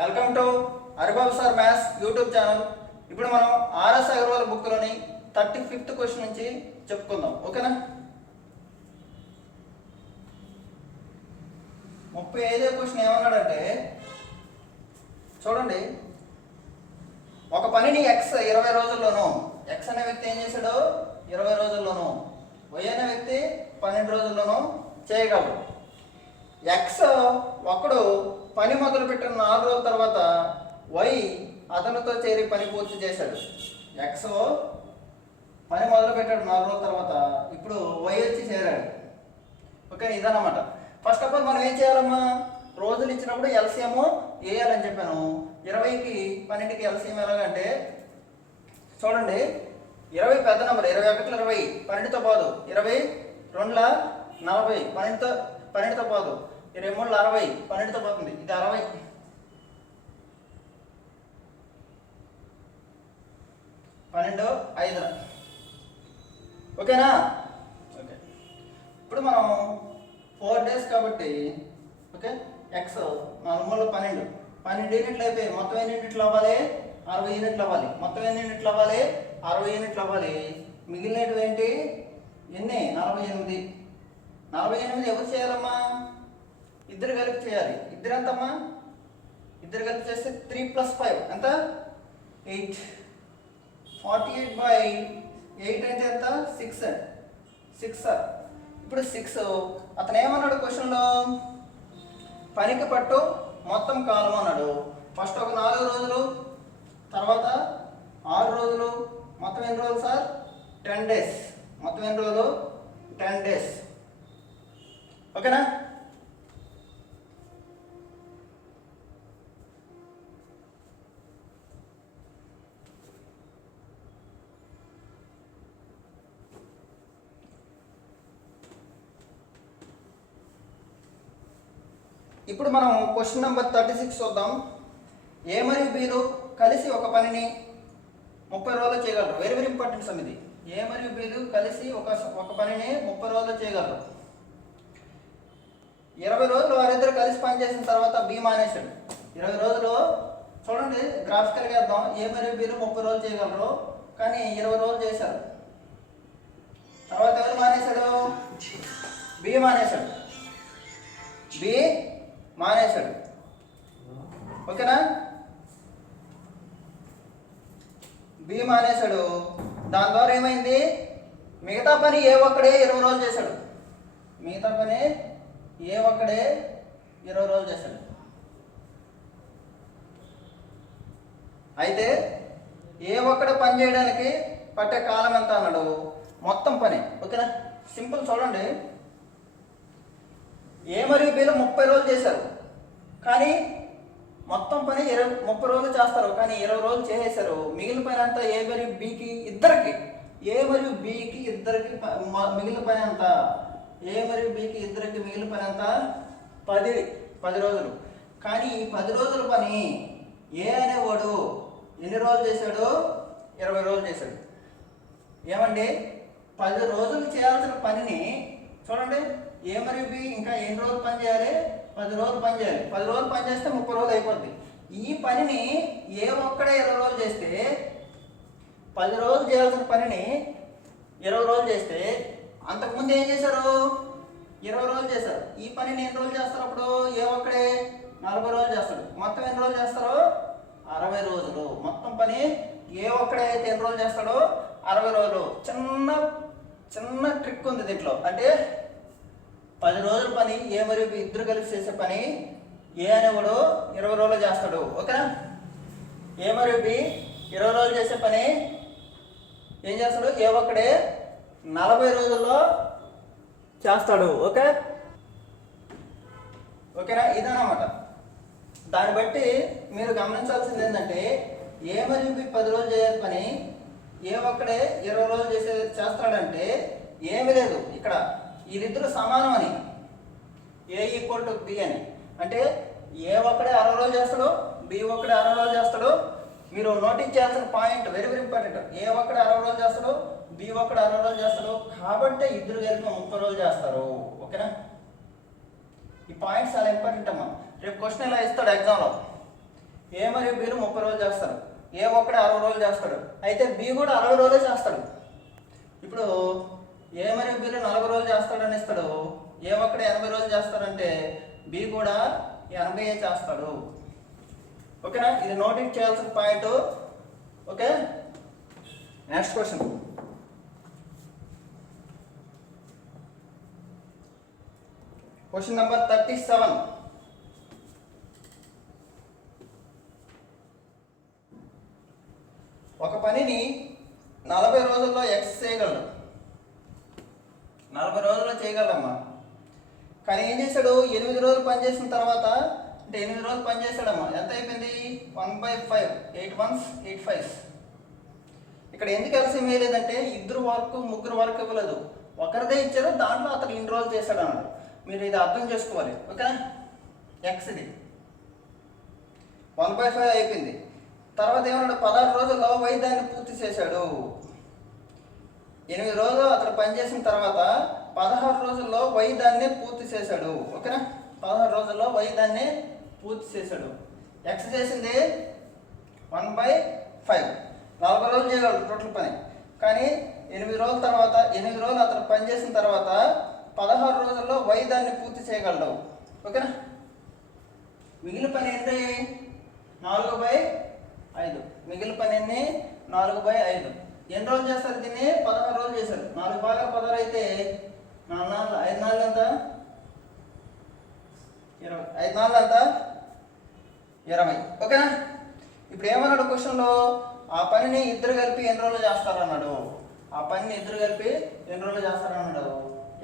Welcome to Haribabu sir maths YouTube channel. ఇప్పుడు మనం RS Agarwal బుక్లోని 35th question నుంచి చెప్పుకుందాం. ఓకేనా? 35వ క్వశ్చన్ ఏమన్నాడంటే చూడండి, ఒక పనిని ఎక్స్ 20 రోజుల్లోనూ, ఎక్స్ అనే వ్యక్తి ఏం చేశాడు 20 రోజుల్లోనూ, వై అనే వ్యక్తి 12 రోజుల్లోనూ చేయగలరు. ఎక్స్ ఒకడు పని మొదలుపెట్టిన 4 రోజుల తర్వాత వై అతనితో చేరి పని పూర్తి చేశాడు. ఎక్స్ పని మొదలుపెట్టాడు 4 రోజుల తర్వాత, ఇప్పుడు వై వచ్చి చేరాడు. ఓకే, ఇదన్నమాట. ఫస్ట్ ఆఫ్ ఆల్ మనం ఏం చేయాలమ్మా, రోజులు ఇచ్చినప్పుడు ఎల్సిఎం వేయాలని చెప్పాను. 20కి 12కి ఎల్సిఎం ఎలాగంటే చూడండి, 20 పెద్ద నెంబర్, 21 20, 12తో పోదు, 20 2 40, 12తో పోదు, 23 60, 12తో పోతుంది, ఇది 60, 12 5. ఓకేనా? ఓకే, ఇప్పుడు మనం 4 డేస్ కాబట్టి ఓకే, ఎక్స్ 4 12, 12 యూనిట్లు అయిపోయి మొత్తం ఎన్ని యూనిట్లు అవ్వాలి, 60 యూనిట్లు అవ్వాలి. మొత్తం ఎన్ని యూనిట్లు అవ్వాలి, 60 యూనిట్లు అవ్వాలి. మిగిలినవి ఏంటి, ఎన్ని 48. 48 ఎవరు చేయాలమ్మా, ఇద్దరు కలిపి చేయాలి. ఇద్దరు ఎంతమ్మా, ఇద్దరు కలిపి చేస్తే 3 + 5 ఎంత, 8. 48/8 అంటే ఎంత, 6. ఇప్పుడు 6 అతను ఏమన్నాడు క్వశ్చన్లో, పనికి పట్టు మొత్తం కాలం అన్నాడు. ఫస్ట్ ఒక 4 రోజులు, తర్వాత 6 రోజులు, మొత్తం ఎన్ని రోజులు సార్, 10 డేస్. మొత్తం ఎన్ని రోజులు, 10 డేస్. ఓకేనా? ఇప్పుడు మనం క్వశ్చన్ నెంబర్ 36 చూద్దాం. ఏ మరియు బీలు కలిసి ఒక పనిని 30 రోజులు చేయగలరు. వెరీ వెరీ ఇంపార్టెంట్ సమ్ ఇది. ఏ మరియు బీలు కలిసి ఒక పనిని 30 రోజులు చేయగలరు. 20 రోజులు వారిద్దరు కలిసి పనిచేసిన తర్వాత బి మానేశాడు. 20 రోజులు చూడండి, గ్రాఫికల్గా వేద్దాం. ఏ మరియు బీలు 30 రోజులు చేయగలరు, కానీ 20 రోజులు చేశారు. తర్వాత ఎవరు మానేశాడు, బి మానేశాడు. ఓకేనా? బి మానేశాడు. దాని ద్వారా ఏమైంది, మిగతా పని ఏ ఒక్కడే 20 రోజులు చేశాడు. మిగతా పని ఏ ఒక్కడే 20 రోజులు చేశాడు. అయితే ఏ ఒక్కడే పని చేయడానికి పట్టే కాలం ఎంత అన్నాడు, మొత్తం పని. ఓకేనా? సింపుల్ చూడండి, ఏ మరియు బిలు 30 రోజులు చేశారు, కానీ మొత్తం పని 30 రోజులు చేస్తారు, కానీ 20 రోజులు చేసేశారు. మిగిలిన పని అంతా ఏ మరియు బికి ఇద్దరికి, ఏ మరియు బికి ఇద్దరికి మిగిలిన పని అంతా, ఏ మరియు బికి ఇద్దరికి మిగిలిన పని అంతా 10 రోజులు. కానీ ఈ 10 రోజుల పని ఏ అనేవాడు ఎన్ని రోజులు చేశాడు, 20 రోజులు చేశాడు. ఏమండి, 10 రోజులు చేయాల్సిన పనిని చూడండి, ఏ మరియు బి ఇంకా ఎన్ని రోజులు పని చేయాలి, 10 రోజులు పని చేయాలి. 10 రోజులు పని చేస్తే 30 రోజులు అయిపోద్ది. ఈ పనిని ఏ ఒక్కడే 20 రోజులు చేస్తే, 10 రోజులు చేయాల్సిన పనిని 20 రోజులు చేస్తే, అంతకుముందు ఏం చేశారు, 20 రోజులు చేశారు. ఈ పనిని ఎన్ని రోజులు చేస్తారు, అప్పుడు ఏ ఒక్కడే 40 రోజులు చేస్తాడు. మొత్తం ఎన్ని రోజులు చేస్తారు, 60 రోజులు. మొత్తం పని ఏ ఒక్కడే అయితే ఎన్ని రోజులు చేస్తాడో 60 రోజులు. చిన్న ట్రిక్ ఉంది దీంట్లో. అంటే 10 రోజుల పని ఏ మరియు బి ఇద్దరు కలిసి చేసే పని ఏ అనేవాడు 20 రోజులు చేస్తాడు. ఓకేనా? ఏ మరియు బి 20 రోజులు చేసే పని ఏం చేస్తాడు, ఏ ఒక్కడే 40 రోజుల్లో చేస్తాడు. ఓకేనా? ఇదన్నమాట. దాన్ని బట్టి మీరు గమనించాల్సింది ఏంటంటే, ఏ మరియు బి 10 రోజులు చేసే పని ఏ ఒక్కడే 20 రోజులు చేస్తాడంటే ఏమీ లేదు ఇక్కడ, వీరిద్దరు సమానం అని, ఏ ఈక్వల్ టు బి అని. అంటే ఏ ఒక్కడే 60 రోజులు చేస్తాడు, బి ఒక్కడే 60 రోజులు చేస్తాడు. మీరు నోటీస్ చేయాల్సిన పాయింట్, వెరీ వెరీ ఇంపార్టెంట్. ఏ ఒక్కడే 60 రోజులు చేస్తాడు, బి ఒక్కడే 60 రోజులు చేస్తాడు. కాబట్టి ఇద్దరు కలిపి 30 రోజులు చేస్తారు. ఓకేనా? ఈ పాయింట్స్ చాలా ఇంపార్టెంట్ అమ్మా. రేపు క్వశ్చన్ ఇలా ఇస్తాడు ఎగ్జామ్లో, ఏ మరియు బిలు 30 రోజులు చేస్తారు. ఏ ఒక్కడే 60 రోజులు చేస్తాడు. అయితే బి కూడా 60 రోజులే చేస్తాడు. ఇప్పుడు ఏ మరియు బిలు 40 రోజులు చేస్తాడని ఇస్తాడు. ఏ ఒక్కడే 80 రోజులు చేస్తాడంటే బి కూడా 80 చేస్తాడు. ఓకేనా, ఇది నోటింగ్ చేయాల్సిన point. Okay, next question. Question number 37. ఒక పనిని 40 రోజుల్లో ఎక్స్ చేయగలడు. 40 రోజుల్లో చేయగలమ్మా. కానీ ఏం చేశాడు, 8 రోజులు పనిచేసిన తర్వాత, అంటే 8 రోజులు పనిచేశాడమ్మా. ఎంత అయిపోయింది? 1/5. 8 1s 8 5s. ఇక్కడ ఎందుకు ఎల్సిఎం వేయలేదంటే ఇద్దరు వర్క్ ముగ్గురు వర్క్ ఇవ్వలేదు, ఒకరిదే ఇచ్చారు, దాంట్లో అతను ఇన్ని రోజులు చేశాడు అన్నాడు. మీరు ఇది అర్థం చేసుకోవాలి. ఓకేనా, ఎక్స్ ఇది 1/5 అయిపోయింది. తర్వాత ఏమన్నాడు, 16 రోజుల్లో వైద్యాన్ని పూర్తి చేశాడు. 8 రోజులు అతను పనిచేసిన తర్వాత 16 రోజుల్లో వైద్యాన్ని పూర్తి చేశాడు. ఓకేనా, 16 రోజుల్లో వైద్యాన్ని పూర్తి చేశాడు. ఎక్స్ చేసింది 1/5. 40 రోజులు చేయగలడు టోటల్ పని. కానీ 8 రోజుల తర్వాత 8 రోజులు అతను పనిచేసిన తర్వాత 16 రోజుల్లో వైద్యాన్ని పూర్తి చేయగలడు. ఓకేనా, మిగిలిన పని ఏంటి? 4/5. మిగిలిన పని ఎన్ని? 4/5. ఎన్ని రోజులు చేస్తారు దీన్ని? 16 రోజులు చేశారు. 4 భాగాలు 16 అయితే 4 4 5 4 ఎంత? 20. 5 4 ఎంత? 20. ఓకేనా, ఇప్పుడు ఏమన్నాడు క్వశ్చన్లో, ఆ పనిని ఇద్దరు కలిపి ఎన్ని రోజులు చేస్తారన్నాడు. ఆ పనిని ఇద్దరు కలిపి ఎన్ని రోజులు చేస్తారన్నాడు.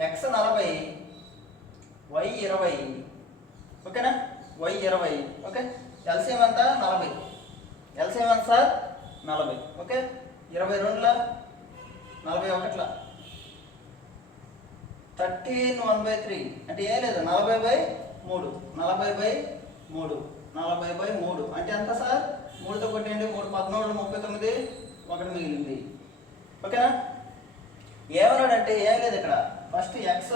X 40, why 20. ఓకేనా, వై 20. ఓకే, ఎల్సిఎం ఎంత? 40. ఎల్సిఎం ఎంత సార్? 40. ఓకే, 22ల 41ల 13 1/3 అంటే ఏం లేదు, 40/3. 40/3 40/3 అంటే ఎంత సార్? 3తో కొట్టండి. 3 13 39, 1 మిగిలింది. ఓకేనా, ఏమన్నాడంటే ఏం లేదు ఇక్కడ. ఫస్ట్ ఎక్స్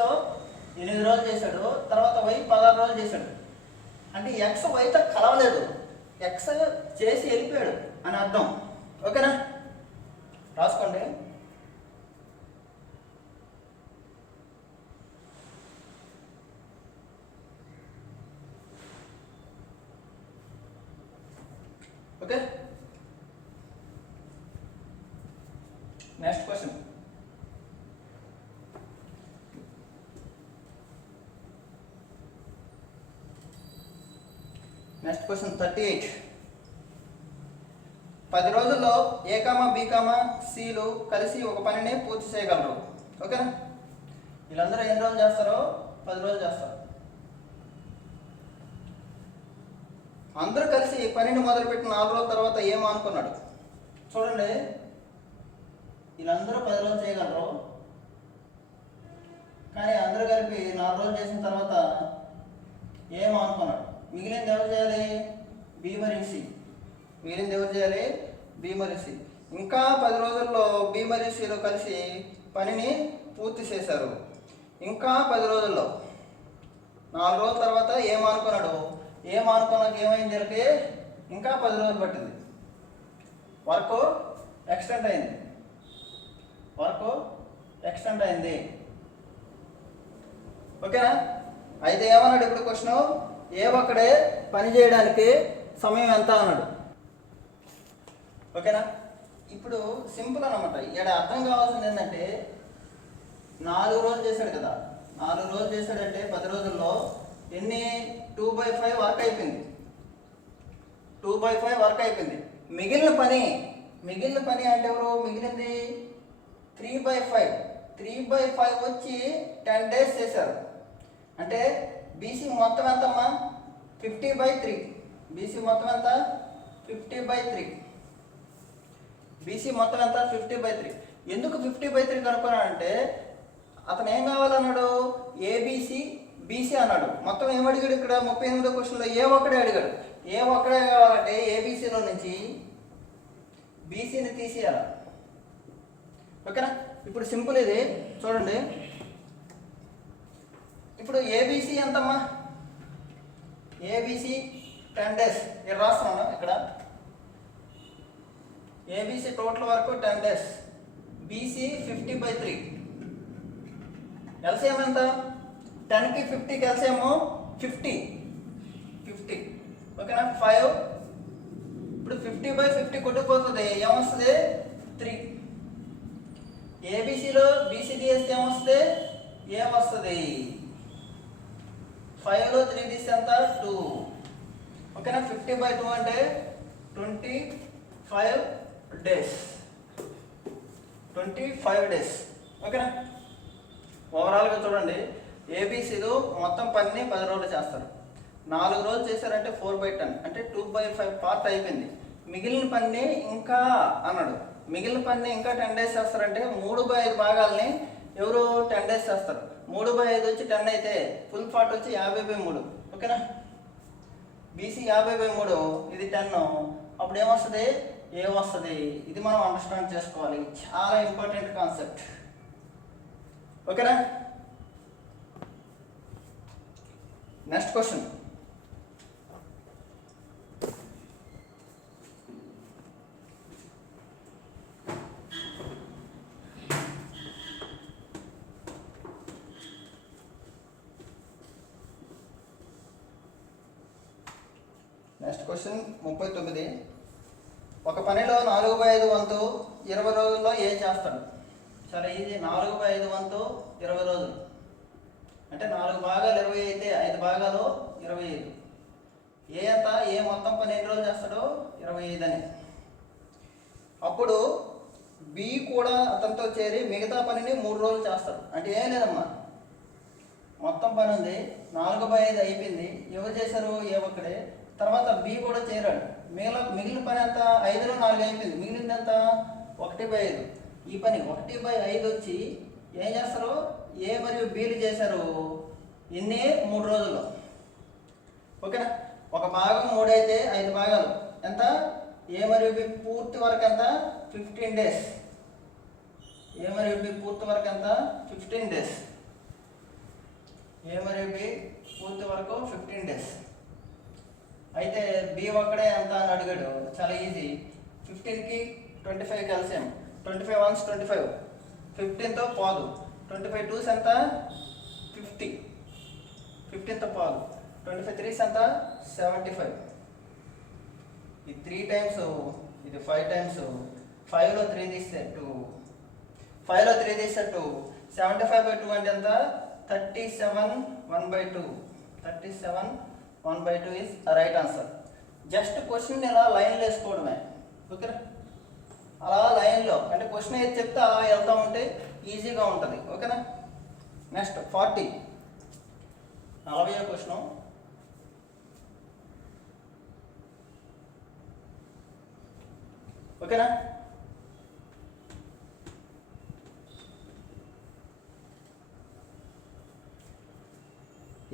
8 రోజులు చేశాడు, తర్వాత వై 16 రోజులు చేశాడు. అంటే ఎక్స్ వైతో కలవలేదు, ఎక్స్ చేసి వెళ్ళిపోయాడు అని అర్థం. ఓకేనా, రాసుకోండి. Okay, next question. Next question 38. 10 రోజుల్లో ఏ కామా బి కామా సిలు కలిసి ఒక పనిని పూర్తి చేయగలరు. ఓకేనా, వీళ్ళందరూ ఎన్ని రోజులు చేస్తారో 10 రోజులు చేస్తారు. అందరూ కలిసి పనిని మొదలుపెట్టిన 4 రోజుల తర్వాత ఏమో అనుకున్నాడు. చూడండి, వీళ్ళందరూ 10 రోజులు చేయగలరు. కానీ అందరూ కలిపి 4 రోజులు చేసిన తర్వాత ఏమో అనుకున్నాడు. మిగిలింది ఎవరు చేయాలి? బి మరియు సి. మిగిలింది ఎవరు చేయాలి? బి మరియు సి. ఇంకా 10 రోజుల్లో బి మరియు సిలో కలిసి పనిని పూర్తి చేశారు. ఇంకా 10 రోజుల్లో 4 రోజుల తర్వాత ఏమనుకున్నాడు. ఏమనుకున్నాక ఏమైంది వీళ్ళకి? ఇంకా 10 రోజులు పట్టింది. వర్క్ ఎక్స్టెండ్ అయింది. ఓకేనా, అయితే ఏమన్నాడు ఇప్పుడు క్వశ్చన్, ఏ ఒక్కడే పని చేయడానికి సమయం ఎంత అన్నాడు. ఓకేనా, ఇప్పుడు సింపుల్ అనమాట. ఇక్కడ అర్థం కావాల్సింది ఏంటంటే 4 రోజులు చేశాడు కదా. 4 రోజులు చేశాడంటే 10 రోజుల్లో ఎన్ని? 2/5 వర్క్ అయిపోయింది. 2/5 వర్క్ అయిపోయింది. మిగిలిన పని అంటే ఎవరు? మిగిలింది 3/5. 3/5 వచ్చి 10 days చేశారు. అంటే బీసీ మొత్తం ఎంతమ్మా? 50/3. బీసీ మొత్తం ఎంత? 50/3. బీసీ మొత్తం ఎంత? 50/3. ఎందుకు 50/3 కనుక్కున్నాడంటే అతను ఏం కావాలన్నాడు? ఏబీసీ బీసీ అన్నాడు. మొత్తం ఏం అడిగాడు ఇక్కడ? 38వ క్వశ్చన్లో ఏ ఒక్కడే అడిగాడు. ఏ ఒక్కడే కావాలంటే ఏబీసీలో నుంచి బీసీని తీసేయాలి. ఓకేనా, ఇప్పుడు సింపుల్ ఇది చూడండి. ఇప్పుడు ఏబీసీ ఎంతమ్మా? ఏబీసీ 10 days ఇక్కడ రాస్తున్నాను. ఇక్కడ ఏబిసి టోటల్ వరకు 10 days, బీసీ 50/3. ఎల్సిఎం ఎంత? 10కి 50కి ఎల్సిఎం 50. ఓకేనా? 5. ఇప్పుడు 50/50 కొట్టుకుపోతుంది, ఏమొస్తుంది? 3. ఏబిసిలో బీసీ తీస్తే ఏమొస్తుంది? ఏమొస్తుంది? 5లో 3 తీస్తే ఎంత? 2. ఓకేనా? 50/2 అంటే 25 days. 25 days. ఓకేనా? ఓవరాల్గా చూడండి, ఏబిసిలో మొత్తం పని 10 రోజులు చేస్తారు. 4 రోజులు చేశారంటే 4/10 అంటే 2/5 పార్ట్ అయిపోయింది. మిగిలిన పని ఇంకా అన్నాడు, మిగిలిన పని ఇంకా 10 days చేస్తారంటే 3/5 భాగాలని ఎవరు 10 days చేస్తారు. 3/5 వచ్చి 10 అయితే ఫుల్ పార్ట్ వచ్చి 50/3. ఓకేనా? బీసీ 50/3, ఇది 10. అప్పుడు ఏమొస్తుంది? ఏమొస్తుంది? ఇది మనం అండర్స్టాండ్ చేసుకోవాలి, చాలా ఇంపార్టెంట్ కాన్సెప్ట్. ఓకేనా? Next question. Next question 39. ఒక పనిలో 4/5 వంతు 20 రోజుల్లో ఏం చేస్తాడు? చాలా ఈజీ. 4/5 వంతు 20 రోజులు అంటే 4 భాగాలు 20 అయితే 5 భాగాలు 25. ఏ ఎంత? ఏ మొత్తం పని ఎన్ని రోజులు చేస్తాడో 25 అని. అప్పుడు బి కూడా అతనితో చేరి మిగతా పనిని 3 రోజులు చేస్తాడు. అంటే ఏం లేదమ్మా, మొత్తం పని ఉంది, 4/5 అయిపోయింది, ఎవరు చేశారు? ఏ ఒక్కడే. తర్వాత బి కూడా చేరాడు, మిగిలిన పని అంతా 5లో 4 అయిపోయింది, మిగిలింది ఎంత? 1/5. ఈ పని 1/5 వచ్చి ఏం చేస్తారు? ఏ మరియు బీలు చేశారు. ఇన్ని 3 రోజుల్లో. ఓకేనా? ఒక భాగం 3 అయితే 5 భాగాలు ఎంత? ఏ మరియు బి పూర్తి వరకు ఎంత? 15 days. ఏ మరియు బి పూర్తి వరకు ఎంత? 15 days. ఏ మరియు బి పూర్తి వరకు 15 days. అయితే బి ఒక్కడే ఎంత అని అడిగాడు. చాలా ఈజీ. 15కి 25 కలిసాం. 25 1s 25, 15తో పాదు. 25 2s ఎంత? 50, 15తో పాదు. 25 3s ఎంత? 75. ఇది 3 times, ఇది 5 times. 5లో 3 తీస్తే 2, 5లో 3 తీస్తే 2. 75/2 అంటే ఎంత? 37 1/2. 37 1/2 is right answer. Just question ఇలా లైన్లో వేసుకోవడమే. ఓకేనా? అలా లైన్లో అంటే క్వశ్చన్ ఏది చెప్తే అలా వెళ్తూ ఉంటే ఈజీగా ఉంటుంది. ఓకేనా? నెక్స్ట్ 40. 40వ క్వశ్చన్. ఓకేనా?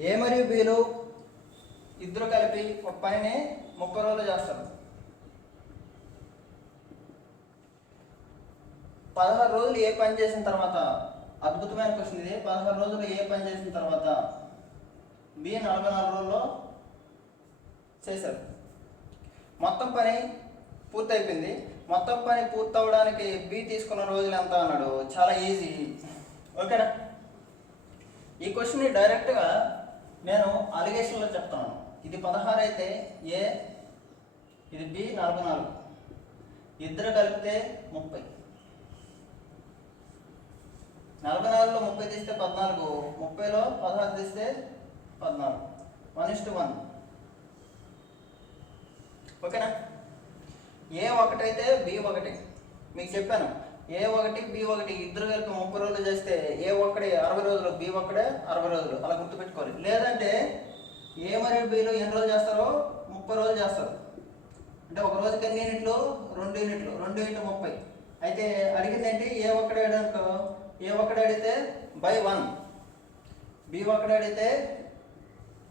ఏ మరియు బిలు ఇద్దరు కలిపి ఒక పనిని 30 రోజులు చేస్తారు. 16 రోజులు ఏ పని చేసిన తర్వాత, అద్భుతమైన క్వశ్చన్ ఇది, 16 రోజులు ఏ పని చేసిన తర్వాత బి 44 రోజుల్లో చేశారు. మొత్తం పని పూర్తయిపోయింది. మొత్తం పని పూర్తవడానికి బి తీసుకున్న రోజులు ఎంత అన్నాడు. చాలా ఈజీ. ఓకేనా? ఈ క్వశ్చన్ని డైరెక్ట్గా నేను అలిగేషన్లో చెప్తున్నాను. ఇది 16 అయితే ఏ, ఇది బి 44, ఇద్దరు కలిపితే 30. 44లో 30 తీస్తే 14, 30లో 16 తీస్తే 14. 1:1. ఓకేనా? ఏ ఒకటైతే బి ఒకటి. మీకు చెప్పాను, ఏ ఒకటి బి ఒకటి ఇద్దరు కలిపి 30 రోజులు చేస్తే ఏ ఒక్కడే 60 రోజులు, బి ఒక్కడే 60 రోజులు. అలా గుర్తుపెట్టుకోవాలి. లేదంటే ఏ మరియు బిలు ఎన్ని రోజులు చేస్తారో 30 రోజులు చేస్తారు. అంటే ఒక రోజుకి ఎన్ని యూనిట్లు? 2 యూనిట్లు. 2 × 30. అయితే అడిగింది ఏంటి? ఏ ఒక్కడే అడిగానుకో, ఏ ఒక్కడే అడిగితే /1, బి ఒక్కడే అడిగితే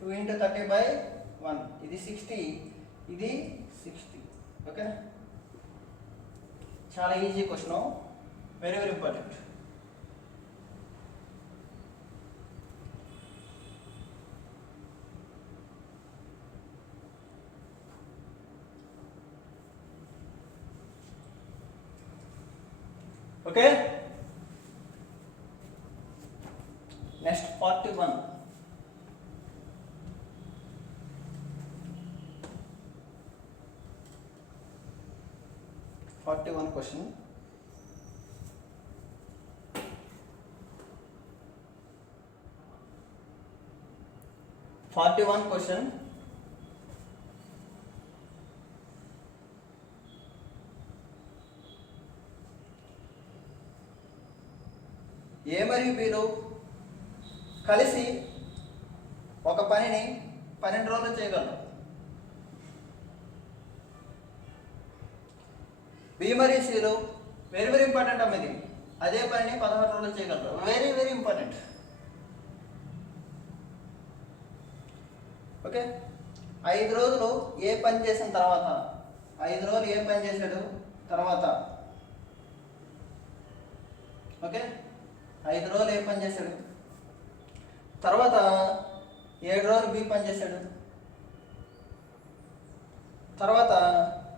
2 × 30/1. ఇది 60, ఇది 60. ఓకేనా? చాలా easy question, very very important. Okay. Next 41. Question. Question. A మరియు బిలు కలిసి ఒక పనిని 12 రోజులు చేయగలరు. బి మరియు సిలు వెరీ వెరీ ఇంపార్టెంట్ అమ్మ. ఇది అదే పనిని 16 రోజులు చేయగలరు. Very very important. ఓకే. 5 రోజులు ఏ పని చేసిన తర్వాత 5 రోజులు ఏ పని చేశాడు తర్వాత, ఓకే, 5 రోజులు ఏ పని చేశాడు తర్వాత 7 రోజులు బి పని చేశాడు, తర్వాత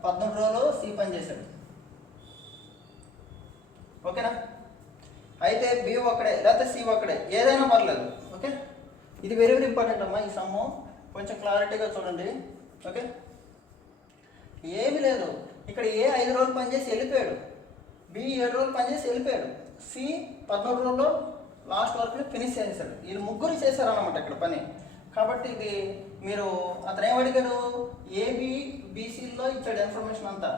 14 రోజులు సి పని చేశాడు. ఓకేనా. అయితే బి ఒక్కడే లేకపోతే సి ఒక్కడే ఏదైనా పర్లేదు. ఓకే. ఇది వెరీ వెరీ ఇంపార్టెంట్ అమ్మా. ఈ సమ్ము కొంచెం క్లారిటీగా చూడండి. ఓకే. ఏమీ లేదు ఇక్కడ. ఏ 5 రోజులు పనిచేసి వెళ్ళిపోయాడు, బి 7 రోజులు పనిచేసి వెళ్ళిపోయాడు, సి 14 రోజుల్లో లాస్ట్ వరకు ఫినిష్ చేశాడు. వీళ్ళు ముగ్గురు చేశారన్నమాట ఇక్కడ పని. కాబట్టి ఇది మీరు అతను ఏమడిగాడు, ఏబి బీసీల్లో ఇచ్చాడు ఇన్ఫర్మేషన్ అంతా.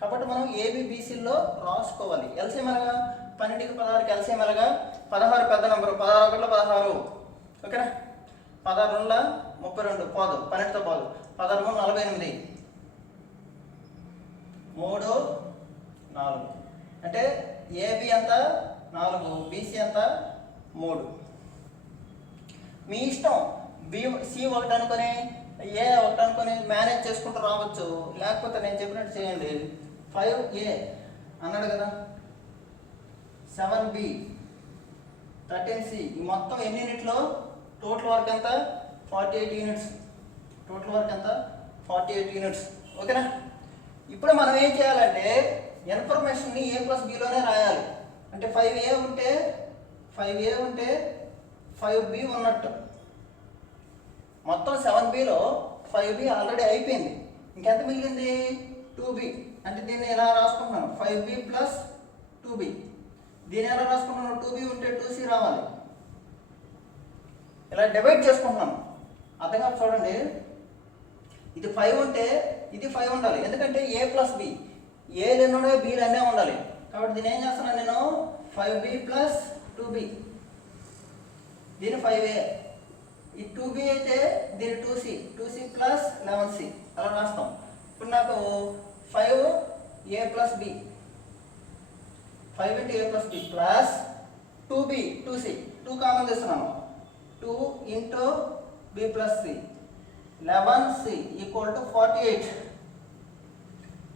కాబట్టి మనం ఏబి బీసీల్లో రాసుకోవాలి. ఎల్సీఎం ఎలాగా, 12కి 16కి ఎల్సీఎం ఎలాగా, 16 పెద్ద నెంబరు, 16 ఒకటిలో 16. ఓకేనా. 16 32 పోదు, 12తో పోదు, 16 48, 3 4. అంటే ఏబి అంతా 4, బీసీ అంతా 3. మీ ఇష్టం. బి సి ఒకటి అనుకొని ఏ ఒకటి అనుకొని మేనేజ్ చేసుకుంటూ రావచ్చు. లేకపోతే నేను చెప్పినట్టు చేయండి. 5A అన్నాడు కదా, 7B, 13C. ఈ మొత్తం ఎన్ని యూనిట్లో టోటల్ వర్క్ ఎంత, 48 యూనిట్స్. టోటల్ వర్క్ ఎంత, 48 యూనిట్స్. ఓకేనా. ఇప్పుడు మనం ఏం చేయాలంటే ఇన్ఫర్మేషన్ని ఏ ప్లస్ బిలోనే రాయాలి. అంటే 5A ఉంటే 5B ఉన్నట్టు. మొత్తం 7Bలో 5B ఆల్రెడీ అయిపోయింది. ఇంకెంత మిగిలింది, 2B. అంటే దీన్ని ఎలా రాసుకుంటున్నాను, 5B ప్లస్ 2B. దీన్ని ఎలా రాసుకుంటున్నాను, 2B ఉంటే 2C రావాలి. ఇలా డివైడ్ చేసుకుంటున్నాను. అర్థంగా చూడండి. ఇది 5 ఉంటే ఇది 5 ఉండాలి. ఎందుకంటే ఏ ప్లస్ బి, ఏలు ఎన్ని ఉన్నాయి, బీలు అన్నీ ఉండాలి. కాబట్టి దీన్ని ఏం చేస్తున్నాను నేను, 5B ప్లస్ 2B. దీని 5A. ఈ 2B అయితే దీని 2C ప్లస్ 11C అలా రాస్తాం. ఇప్పుడు నాకు 5A plus B, 5 into A plus B plus 2B 2C, 2 common తీస్తున్నాను, 2 into B plus C, 11C equal to 48.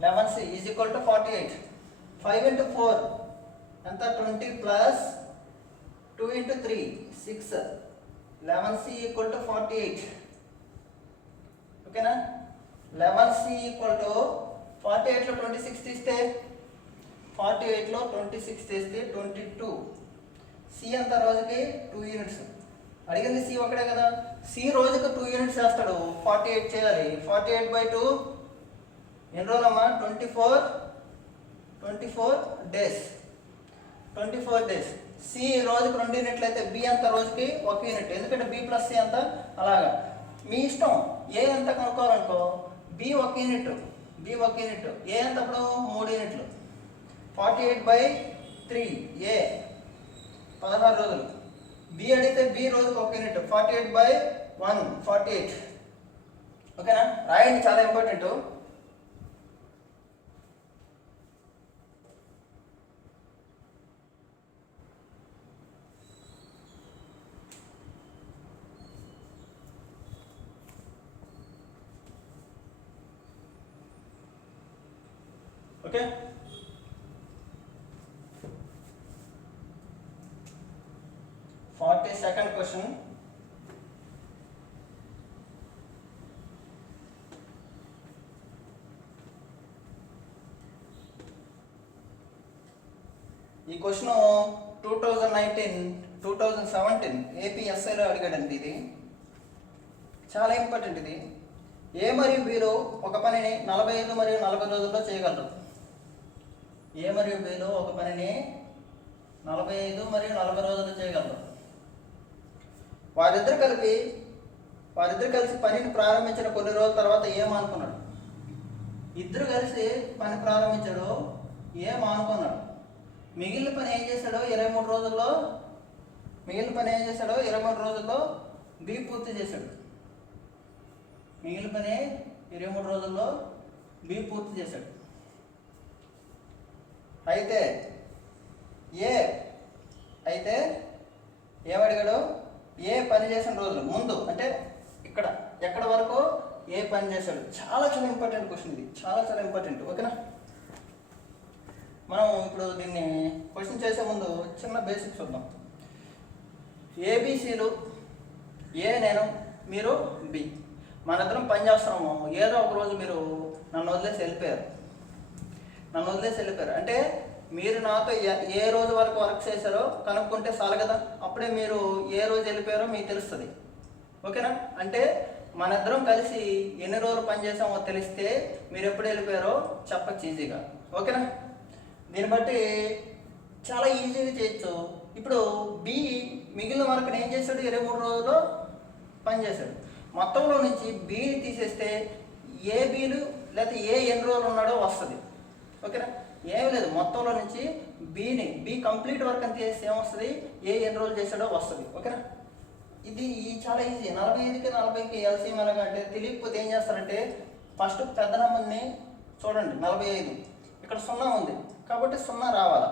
11C is equal to 48. 5 into 4 ఎంత, 20 plus 2 into 3 6. 11C equal to 48. ఓకేనా. 11C equal to 48లో 26 తీస్తే 48లో 26 తీస్తే 22. C అంత రోజుకి 2 units. అడిగింది C ఒకటే కదా, సి రోజుకి 2 యూనిట్స్ చేస్తాడు. 48 చేయాలి. 48/2 ఎన్ని రోజులమ్మా, 24 డేస్. 24 డేస్. సి రోజుకి 2 యూనిట్లు అయితే బి అంత రోజుకి 1 యూనిట్. ఎందుకంటే బి ప్లస్ సి అంత అలాగా మీ ఇష్టం. ఏ ఎంత కనుక్కోవాలనుకో, బి 1 యూనిట్, ఏ ఎంత అప్పుడు 3 యూనిట్లు. 48/3 ఏ 16 రోజులు. బి అడిగితే బి రోజుకి 1 యూనిట్, 48/1 48. ఓకేనా. రాయండి, చాలా ఇంపార్టెంట్. ఓకే. Second question. ఈ క్వశ్చన్ 2017 ఏపీఎస్ఐలో అడిగాడండి. ఇది చాలా ఇంపార్టెంట్. ఇది ఏ మరియు బిలో ఒక పనిని 45 మరియు 40 రోజుల్లో చేయగలరు. ఏ మరియు బిలో ఒక పనిని 45 మరియు 40 రోజుల్లో చేయగలరు. వారిద్దరు కలిసి పనిని ప్రారంభించిన కొన్ని రోజుల తర్వాత ఏమనుకున్నాడు? ఇద్దరు కలిసి పని ప్రారంభించాడు, ఏమనుకున్నాడు? మిగిలిన పని ఏం చేశాడో 23 రోజుల్లో బి పూర్తి చేశాడు. మిగిలిన పని 23 రోజుల్లో బి పూర్తి చేశాడు. అయితే ఏమడిగాడు? ఏ పని చేసిన రోజులు ముందు అంటే ఎక్కడ వరకు ఏ పని చేశాడు. చాలా ఇంపార్టెంట్ క్వశ్చన్ ఇది, చాలా ఇంపార్టెంట్. ఓకేనా? మనం ఇప్పుడు దీన్ని క్వశ్చన్ చేసే ముందు చిన్న బేసిక్స్ చూద్దాం. ఏబిసిలు, ఏ నేను, మీరు బి, మనిద్దరం పని చేస్తున్నాము. ఏదో ఒక రోజు మీరు నన్ను వదిలేసి వెళ్ళిపోయారు. అంటే మీరు నాతో ఏ రోజు వరకు వర్క్ చేశారో కనుక్కుంటే చాలు కదా. అప్పుడే మీరు ఏ రోజు వెళ్ళిపోయారో మీకు తెలుస్తుంది. ఓకేనా? అంటే మనిద్దరం కలిసి ఎన్ని రోజులు పని చేసామో తెలిస్తే మీరు ఎప్పుడు వెళ్ళిపోయారో చెప్పచ్చు ఈజీగా. ఓకేనా? దీన్ని బట్టి చాలా ఈజీగా చేయొచ్చు. ఇప్పుడు బి మిగిలిన వర్క్ ఏం చేశాడు? 23 రోజుల్లో పని చేశాడు. మొత్తంలో నుంచి బిని తీసేస్తే ఏ బీలు లేకపోతే ఏ ఎన్ని రోజులు ఉన్నాడో వస్తుంది. ఓకేనా? ఏమి లేదు, మొత్తంలో నుంచి బి కంప్లీట్ వర్క్ అని తీసేస్తే ఏమొస్తుంది? ఏ ఎన్ని రోజులు చేశాడో వస్తుంది. ఓకేనా? ఇది చాలా ఈజీ. 45కి 40కి ఎల్సీఎం ఎలాగంటే తెలియకపోతే ఏం చేస్తారంటే ఫస్ట్ పెద్ద నెంబర్ని చూడండి. 45 ఇక్కడ 0 ఉంది కాబట్టి 0 రావాలి,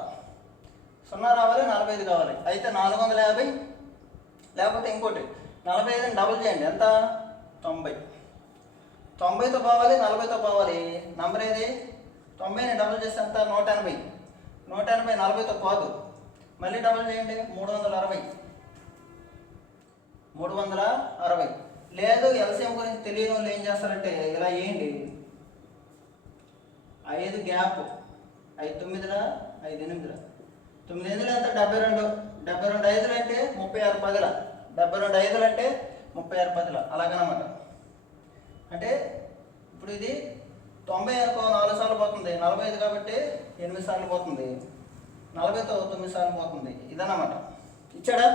45 కావాలి. అయితే 450 లేకపోతే ఇంకోటి 45ని డబుల్ చేయండి. ఎంత? 90. 90తో పోవాలి, 40తో పోవాలి. నంబర్ ఏది? 90ని డబుల్ చేస్తే ఎంత? 180. 180 40తో పోదు, మళ్ళీ డబుల్ చేయండి. 360. లేదు ఎల్సీఎం గురించి తెలియని వాళ్ళు ఏం చేస్తారంటే ఇలా వేయండి. 5 గ్యాప్, 5 9 5 8 9 8 ఎంత? 72. 72 5 అంటే 36 10. 72 5 అంటే 36 10. అలాగనమాట. అంటే ఇప్పుడు ఇది 90 అనుకో 4 సార్లు పోతుంది, 45 కాబట్టి 8 సార్లు పోతుంది, 40తో 9 సార్లు పోతుంది. ఇదన్నమాట. ఇచ్చాడా?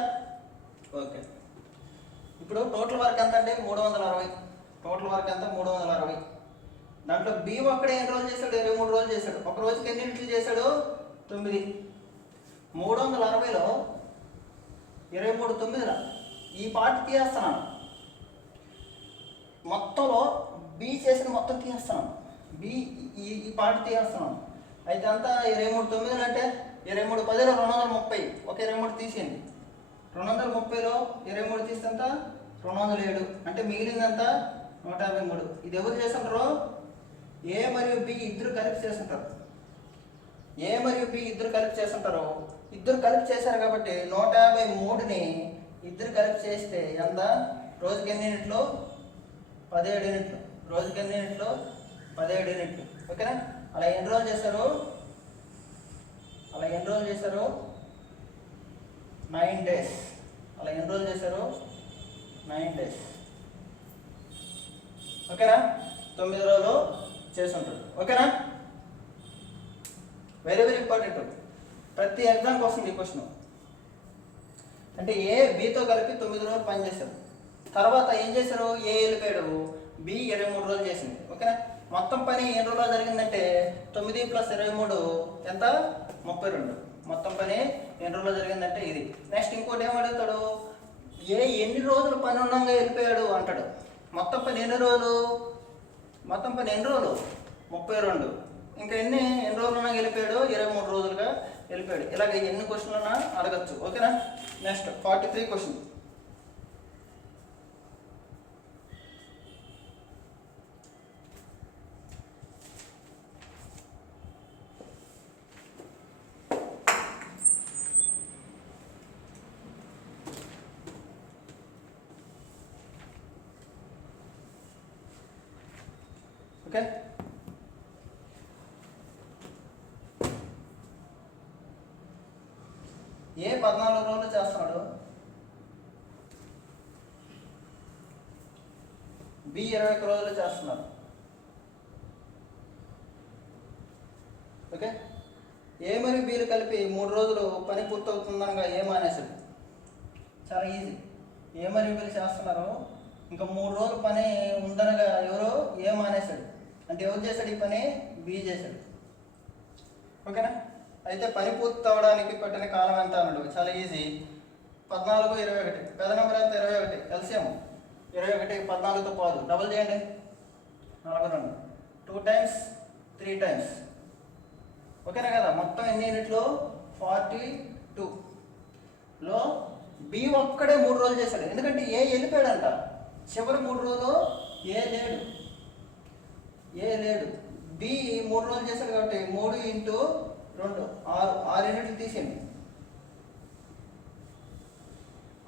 ఓకే. ఇప్పుడు టోటల్ వర్క్ ఎంత అంటే 360. టోటల్ వర్క్ ఎంత? 360. దాంట్లో బి ఒక్కడే ఎన్ని రోజులు చేశాడు? 23 రోజులు చేశాడు. ఒక రోజుకి ఎన్ని ఇంట్లు చేశాడు? 9. 360లో 23 9ల ఈ పార్ట్ తీసేస్తున్నాను. మొత్తంలో బి చేసిన మొత్తం తీసేస్తున్నాను. బి ఈ పార్ట్ తీసేస్తున్నాను. అయితే అంతా 23 9లు అంటే 23 10లో 230. ఒక 23 తీసేయండి. 230లో 23 తీస్తే ఎంత? 207. అంటే మిగిలిందంతా 153. ఇది ఎవరు చేస్తుంటారో? ఏ మరియు బి ఇద్దరు కలిపి చేస్తుంటారు. ఇద్దరు కలిపి చేశారు కాబట్టి 153ని ఇద్దరు కలిపి చేస్తే ఎంత? రోజుకి ఎన్ని యూనిట్లు? 17 యూనిట్లు. రోజుకి ఎన్ని యూనిట్లు? 17 యూనిట్లు. ఓకేనా? అలా ఎన్ని రోజులు చేశారు? 9 డేస్. 9 డేస్. ఓకేనా? 9 రోజులు చేసి ఉంటాడు. ఓకేనా? Very important. ప్రతి ఎగ్జామ్కి వస్తుంది ఈ క్వశ్చన్. అంటే ఏ బితో కలిపి 9 రోజులు పని చేశారు. తర్వాత ఏం చేశారు? ఏ వెళ్ళిపోయాడు, బి 23 రోజులు చేసింది. ఓకేనా? మొత్తం పని ఎన్ని రోజులు జరిగిందంటే 9 + 23 ఎంత? 32. మొత్తం పని ఎన్ని రోజులు జరిగిందంటే ఇది. నెక్స్ట్ ఇంకోటి ఏమడుగుతాడు? ఎన్ని రోజులు పని ఉండగా వెళ్ళిపోయాడు అంటాడు. మొత్తం పని ఎన్ని రోజులు? 32. ఇంకా ఎన్ని రోజులు ఉన్నా వెళ్ళిపోయాడు? 23 రోజులుగా వెళ్ళిపోయాడు. ఇలాగ ఎన్ని క్వశ్చన్లు ఉన్నా అడగచ్చు. ఓకేనా? Next 43 question. ఓకే? ఏ 14 రోజులు చేస్తున్నాడు, బి 21 రోజులు చేస్తున్నారు. ఓకే, ఏ మరియు బీలు కలిపి 3 రోజులు పని పూర్తవుతుందనగా ఏ మానేశాడు. చాలా ఈజీ. ఏ మరియు బీలు చేస్తున్నారు, ఇంకా 3 రోజులు పని ఉందనగా ఎవరో ఏ మానేశాడు. అంటే ఎవరు చేశాడు ఈ పని, బి చేశాడు. ఓకేనా. అయితే పని పూర్తి అవ్వడానికి పట్టిన కాలం ఎంత అన్నాడు. చాలా ఈజీ. 14, 21. పెద్ద నెంబర్ ఎంత, 21. ఎల్సిఎం 21 14తో పోదు, డబుల్ చేయండి. 42. 2 times 3 times. ఓకేనా కదా. మొత్తం ఎన్ని యూనిట్లు, 42. లో బి ఒక్కడే 3 రోజులు చేశాడు. ఎందుకంటే ఏ వెళ్ళిపోయాడంట. చివరి 3 రోజులు ఏ లేడు. బి 3 రోజులు చేశాడు కాబట్టి 3 × 2 6 యూనిట్లు తీసేయండి.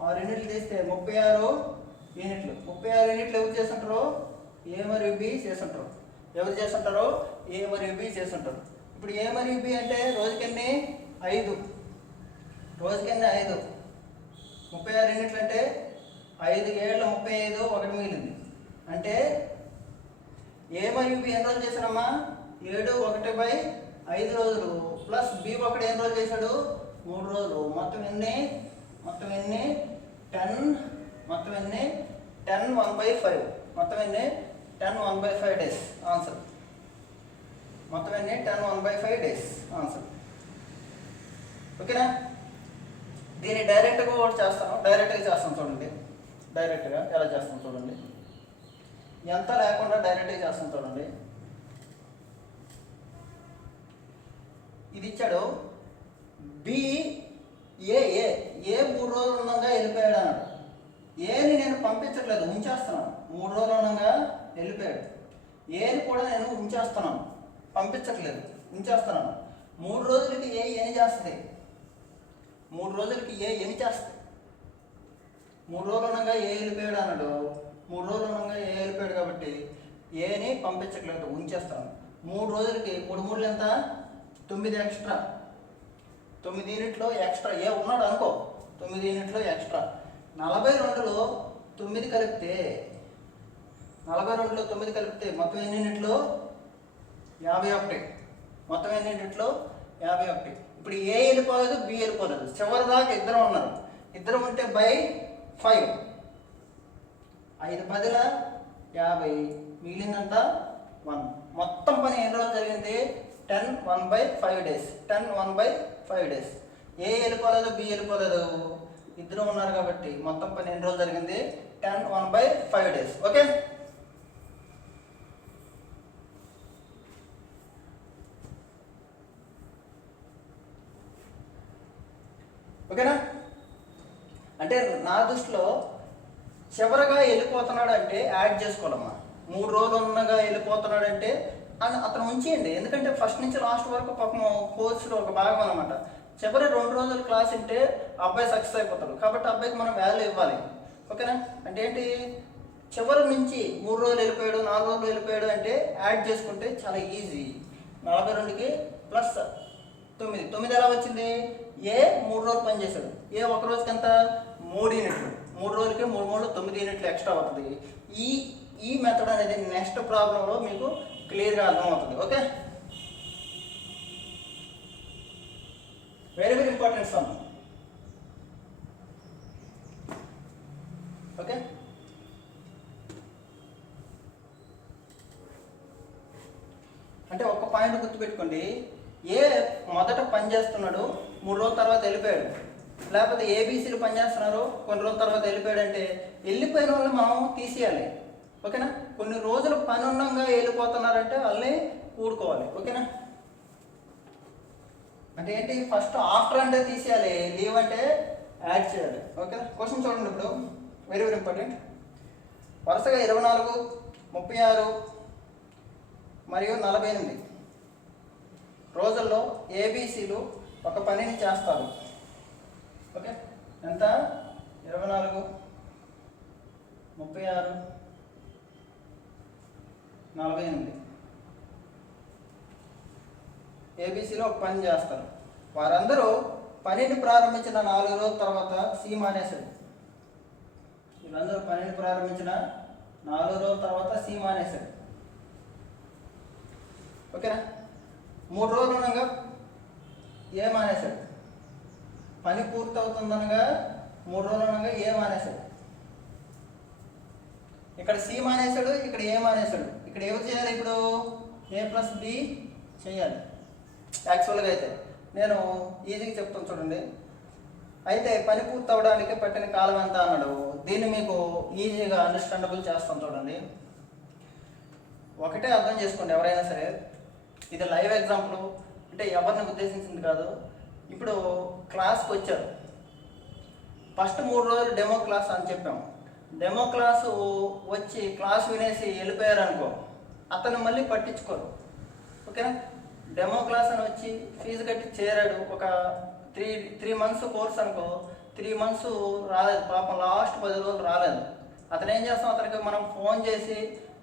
6 యూనిట్లు తీస్తే 36 యూనిట్లు. 36 యూనిట్లు ఎవరు చేస్తుంటారు, ఏ మరియు బి చేస్తుంటారు. ఎవరు చేస్తుంటారు, ఏ మరియు బి చేస్తుంటారు. ఇప్పుడు ఏ మరియు బి అంటే రోజుకెన్ని 5, రోజుకెన్ని 5. 36 యూనిట్లు అంటే 5 7 35, 1 మిగిలింది. అంటే ఏ మరియు బి ఎన్ని రోజులు చేశారమ్మా, 7 1/5 రోజులు. ప్లస్ బి ఒకటి ఎన్ని రోజులు చేశాడు, 3 రోజులు. మొత్తం ఎన్ని 10, మొత్తం ఎన్ని 10 1/5. మొత్తం ఎన్ని 10 1/5 డేస్ ఆన్సర్. మొత్తం ఎన్ని 10 1/5 డేస్ ఆన్సర్. ఓకేనా. దీన్ని డైరెక్ట్గా కూడా చేస్తాను. డైరెక్ట్గా చేస్తాను చూడండి. డైరెక్ట్గా ఎలా చేస్తాం చూడండి. ఎంత లేకుండా డైరెక్ట్గా చేస్తాం చూడండి. ఇది ఇచ్చాడు, బి ఏ 3 రోజులు ఉండగా వెళ్ళిపోయాడు అన్నాడు. ఏని నేను పంపించట్లేదు, ఉంచేస్తున్నాను. 3 రోజులు ఉండగా వెళ్ళిపోయాడు. ఏని కూడా నేను ఉంచేస్తున్నాను, పంపించట్లేదు, ఉంచేస్తున్నాను. 3 రోజులకి ఏ ఎన్ని చేస్తుంది, 3 రోజులకి ఏ ఎన్ని చేస్తుంది. 3 రోజులు ఉండగా ఏ వెళ్ళిపోయాడు అన్నాడు. 3 రోజులు ఉండగా ఏ వెళ్ళిపోయాడు కాబట్టి ఏని పంపించట్లేదు, ఉంచేస్తాను. 3 రోజులకి 3 3 ఎంత, 9 ఎక్స్ట్రా. 9 యూనిట్లు ఎక్స్ట్రా ఏ ఉన్నాడు అనుకో, 9 యూనిట్లు ఎక్స్ట్రా. 42లో 9 కలిపితే 42లో 9 కలిపితే మొత్తం ఎన్ని యూనిట్లు, 51. మొత్తం ఎన్ని యూనిట్లు, 51. ఇప్పుడు ఏ వెళ్ళిపోలేదు, బి వెళ్ళిపోలేదు. చివరి దాకా ఇద్దరు ఉన్నారు. ఇద్దరు ఉంటే బై 5. 5 10ల 50, మిగిలిందంతా 1. మొత్తం పని ఎన్ని రోజులు జరిగింది, 10 1/5 డేస్. 10 1/5 డేస్. ఏ వెళ్ళిపోలేదు, బి వెళ్ళిపోలేదు, ఇద్దరు ఉన్నారు కాబట్టి మొత్తం పని ఎన్ని రోజులు జరిగింది, 10 1/5 డేస్. ఓకే. ఓకేనా. అంటే నా దృష్టిలో చివరగా వెళ్ళిపోతున్నాడు అంటే యాడ్ చేసుకోవాలమ్మా. 3 రోజులు ఉన్నగా వెళ్ళిపోతున్నాడు అంటే అతను ఉంచేయండి. ఎందుకంటే ఫస్ట్ నుంచి లాస్ట్ వరకు పాపం కోర్సులో ఒక భాగం అనమాట. చివరి 2 రోజులు క్లాస్ ఉంటే అబ్బాయి సక్సెస్ అయిపోతాడు. కాబట్టి అబ్బాయికి మనం వాల్యూ ఇవ్వాలి. ఓకేనా. అంటే ఏంటి, చివరి నుంచి 3 రోజులు వెళ్ళిపోయాడు, 4 రోజులు వెళ్ళిపోయాడు అంటే యాడ్ చేసుకుంటే చాలా ఈజీ. 42కి ప్లస్ 9 ఎలా వచ్చింది, ఏ 3 రోజులు పనిచేశాడు. ఏ ఒక రోజుకి ఎంత, 3 యూనిట్లు. 3 రోజులకి 3 3 9 యూనిట్లు ఎక్స్ట్రా అవుతుంది. ఈ మెథడ్ అనేది నెక్స్ట్ ప్రాబ్లంలో మీకు క్లియర్గా అర్థమవుతుంది. Okay. Very very important some. Okay. అంటే ఒక పాయింట్ గుర్తుపెట్టుకోండి, ఏ మొదట పని చేస్తున్నాడు, 3 రోజుల తర్వాత వెళ్ళిపోయాడు. లేకపోతే ఏబీసీలు పనిచేస్తున్నారు, కొన్ని రోజుల తర్వాత వెళ్ళిపోయాడు అంటే వెళ్ళిపోయిన వాళ్ళని మనం తీసేయాలి. ఓకేనా. కొన్ని రోజులు పని ఉండగా వెళ్ళిపోతున్నారంటే వాళ్ళని కూడుకోవాలి. ఓకేనా. అంటే ఏంటి, ఫస్ట్ ఆఫ్టర్ అంటే తీసేయాలి, లీవ్ అంటే యాడ్ చేయాలి. ఓకేనా. క్వశ్చన్ చూడండి ఇప్పుడు, వెరీ వెరీ ఇంపార్టెంట్. వరుసగా 24, 36 మరియు 48 రోజుల్లో ఏబీసీలు ఒక పనిని చేస్తారు. ఓకే. ఎంత, 24, 36, 48 ఏబీసీలో ఒక పని చేస్తారు. వారందరూ పనిని ప్రారంభించిన 4 రోజుల తర్వాత సి మానేశాడు. వీళ్ళందరూ పనిని ప్రారంభించిన 4 రోజుల తర్వాత సి మానేశాడు. ఓకేనా? 3 రోజులు ఉండగా ఏ మానేశాడు. పని పూర్తవుతుందనగా 3 రోజులు ఉండగా ఏ మానేశాడు. ఇక్కడ సి మానేశాడు, ఇక్కడ ఏ మానేశాడు. ఇక్కడ ఎవరు చేయాలి? ఇప్పుడు ఏ ప్లస్ బి చేయాలి. యాక్చువల్గా అయితే నేను ఈజీగా చెప్తాను చూడండి. అయితే పని పూర్తి అవ్వడానికి పట్టిన కాలం ఎంత అన్నాడు. దీన్ని మీకు ఈజీగా అండర్స్టాండబుల్ చేస్తాను చూడండి. ఒకటే అర్థం చేసుకోండి ఎవరైనా సరే. ఇది లైవ్ ఎగ్జాంపుల్, అంటే ఎవరిని ఉద్దేశించింది కాదు. ఇప్పుడు క్లాస్కి వచ్చారు. ఫస్ట్ 3 రోజులు డెమో క్లాస్ అని చెప్పాం. డెమో క్లాసు వచ్చి క్లాస్ వినేసి వెళ్ళిపోయారు అనుకో, అతను మళ్ళీ పట్టించుకోరు. ఓకేనా? డెమో క్లాస్ అని వచ్చి ఫీజు కట్టి చేరాడు. ఒక త్రీ మంత్స్ కోర్స్ అనుకో, 3 మంత్స్ రాలేదు పాపం, లాస్ట్ 10 రోజులు రాలేదు. అతను ఏం చేస్తాం, అతనికి మనం ఫోన్ చేసి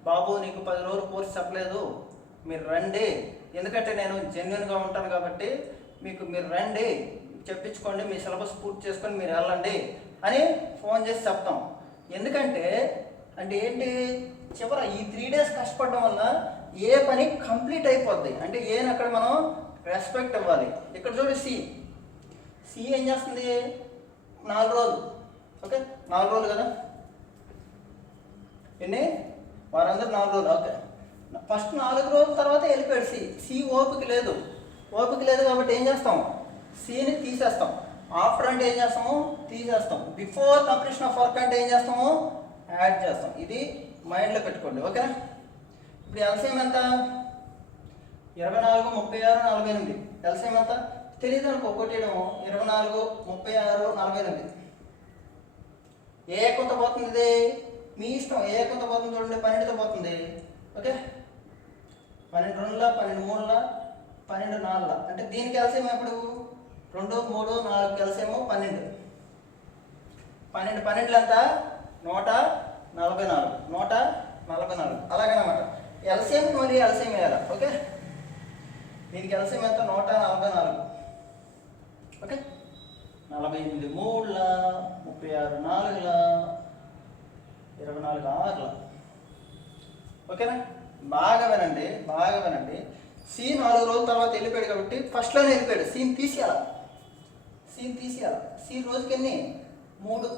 బాబు నీకు 10 రోజులు కోర్స్ చెప్పలేదు, మీరు రండి, ఎందుకంటే నేను జెన్యున్గా ఉంటాను కాబట్టి మీరు రండి చెప్పించుకోండి, మీ సిలబస్ పూర్తి చేసుకొని మీరు వెళ్ళండి అని ఫోన్ చేసి చెప్తాం. ఎందుకంటే ఏంటి, చివర ఈ 3 డేస్ కష్టపడడం వల్ల ఏ పని కంప్లీట్ అయిపోద్ది. అంటే ఏని అక్కడ మనం రెస్పెక్ట్ ఇవ్వాలి. ఇక్కడ చూడు సి ఏం చేస్తుంది, 4 రోజులు. ఓకే, 4 రోజులు కదా, ఎన్ని వారందరూ 4 రోజులు. ఓకే, ఫస్ట్ 4 రోజుల తర్వాత వెళ్ళిపోయాడు సి ఓపిక లేదు కాబట్టి ఏం చేస్తాం, సిని తీసేస్తాం. ఆఫ్టర్ అంటే ఏం చేస్తాము, తీసేస్తాం. బిఫోర్ కంప్లీషన్ ఆఫ్ వర్క్ అంటే ఏం చేస్తాము, యాడ్ చేస్తాం. ఇది మైండ్లో పెట్టుకోండి. ఓకేనా? ఇప్పుడు ఎల్సిఎం ఎంత, 24, 36, 48. ఎల్సిఎం ఎంత తెలియదు అనుకో, కొట్టేయడము 24, 36, 48. ఏ కొంత పోతుంది, ఇది మీ ఇష్టం. ఏ కొంత పోతుంది చూడండి, 12తో పోతుంది. ఓకే, 12 2ల, 12 3ల, 12 4ల. అంటే దీనికి ఎల్సిఎం ఎప్పుడు 2, 3, 4 ఎల్సిఎం 12. 12 ఎంత 144, 144. అలాగనమాట. ఎల్సిఎం మరి ఎల్సిఎం వేయాలి. ఓకే, దీనికి ఎల్సిఎం ఎంత 144. ఓకే, 48 3ల, 36 4ల, 24 6ల. ఓకేనా? బాగా వినండి. సి 4 రోజుల తర్వాత వెళ్ళిపోయాడు కాబట్టి ఫస్ట్లోనే వెళ్ళిపోయాడు. సీని తీసేయాలి. సి రోజుకి ఎన్ని 3.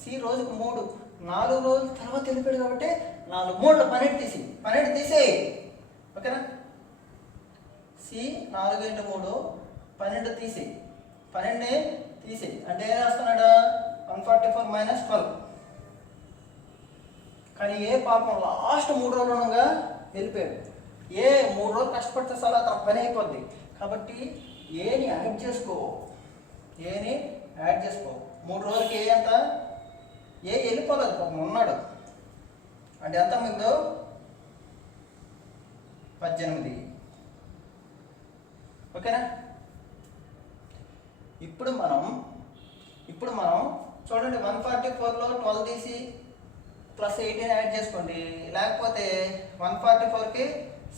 సి రోజుకి 3. 4 రోజుల తర్వాత వెళ్ళిపోయాడు కాబట్టి 4 3ల 12 తీసేయి. ఓకేనా? సి 4 × 3 12 తీసేయి. 12 తీసేయి అంటే ఏం రాస్తున్నాడు, 144 - 12. కానీ ఏ పాపం లాస్ట్ 3 రోజులు ఉండగా వెళ్ళిపోయాడు. 3 రోజులు కష్టపడితే చాలా తన పని అయిపోద్ది. కాబట్టి ఏని యాడ్ చేసుకో. 3 రోజులకి ఎంత వెళ్ళిపోలేదు పాపం, ఉన్నాడు. అంటే ఎంత మీకు 18. ఓకేనా? ఇప్పుడు మనం చూడండి, 144లో 12 తీసి +18 యాడ్ చేసుకోండి. లేకపోతే 144కి